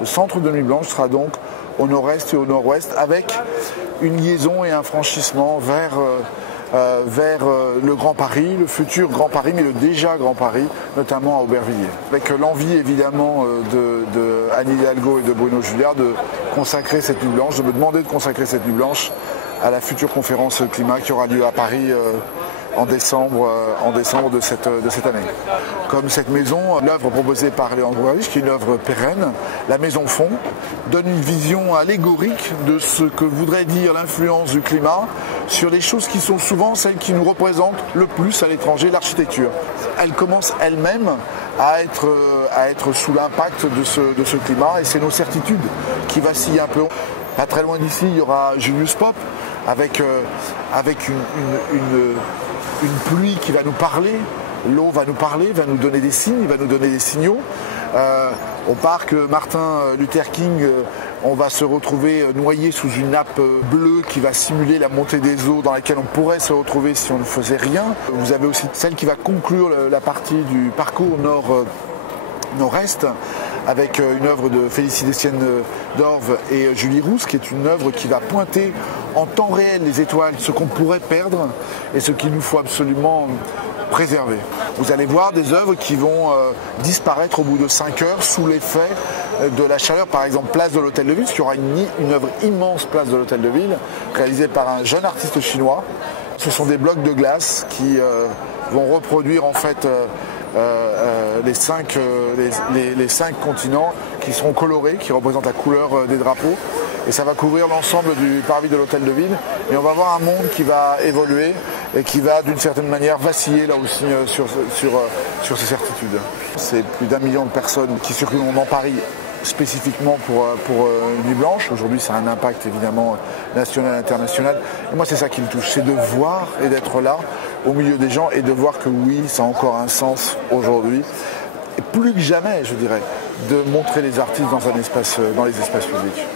Le centre de Nuit Blanche sera donc au nord-est et au nord-ouest, avec une liaison et un franchissement vers le Grand Paris, le futur Grand Paris, mais le déjà Grand Paris, notamment à Aubervilliers. Avec l'envie évidemment de Anne Hidalgo et de Bruno Julliard de consacrer cette nuit blanche, de me demander de consacrer cette nuit blanche à la future conférence climat qui aura lieu à Paris en décembre de cette année. Comme cette maison, l'œuvre proposée par Léandre Bourg-Rich, qui est une œuvre pérenne, la Maison Fond, donne une vision allégorique de ce que voudrait dire l'influence du climat sur les choses qui sont souvent celles qui nous représentent le plus à l'étranger, l'architecture. Elle commence elle-même à être sous l'impact de ce climat, et c'est nos certitudes qui vacillent un peu. Pas très loin d'ici, il y aura Julius Pop avec une pluie qui va nous parler, l'eau va nous parler, va nous donner des signes, va nous donner des signaux. Au parc Martin Luther King, on va se retrouver noyé sous une nappe bleue qui va simuler la montée des eaux dans laquelle on pourrait se retrouver si on ne faisait rien. Vous avez aussi celle qui va conclure la partie du parcours nord-est, avec une œuvre de Félicie Destienne d'Orve et Julie Rousse, qui est une œuvre qui va pointer en temps réel les étoiles, ce qu'on pourrait perdre et ce qu'il nous faut absolument préserver. Vous allez voir des œuvres qui vont disparaître au bout de 5 heures sous l'effet de la chaleur. Par exemple, Place de l'Hôtel de Ville, parce qu'il y aura une œuvre immense, Place de l'Hôtel de Ville, réalisée par un jeune artiste chinois. Ce sont des blocs de glace qui vont reproduire en fait les 5 continents qui seront colorés, qui représentent la couleur des drapeaux. Et ça va couvrir l'ensemble du parvis de l'Hôtel de Ville. Et on va voir un monde qui va évoluer et qui va d'une certaine manière vaciller là aussi sur ses certitudes. C'est plus d'1 million de personnes qui circulent dans Paris spécifiquement pour Nuit Blanche. Aujourd'hui, ça a un impact évidemment national et international. Et moi, c'est ça qui me touche, c'est de voir et d'être là au milieu des gens et de voir que oui, ça a encore un sens aujourd'hui. Et plus que jamais, je dirais, de montrer les artistes dans les espaces publics.